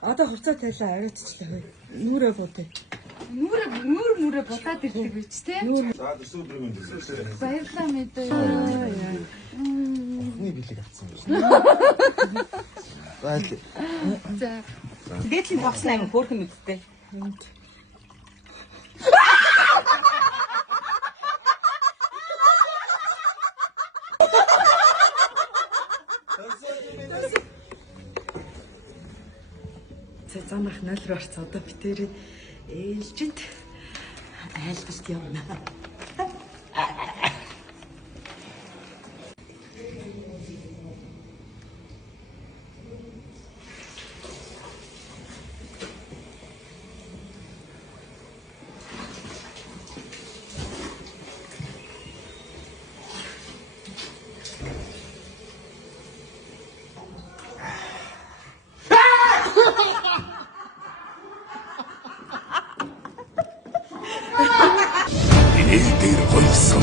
Одоо хувцас тайлаа аваадчихлаа. Нүрээ буудаа. Нүрээ будаад ирдэг биз тээ. За өсөөр юм дээ. Баярлалаа мэдээ. Эхний бэлэг авсан юм. За. Дээдлийн тогсон амин хөөрхөн мэдтэй. Цэцамах 0 руу орцоо одоо битэрээ ээлжинд айлталт явна. Дээр болсон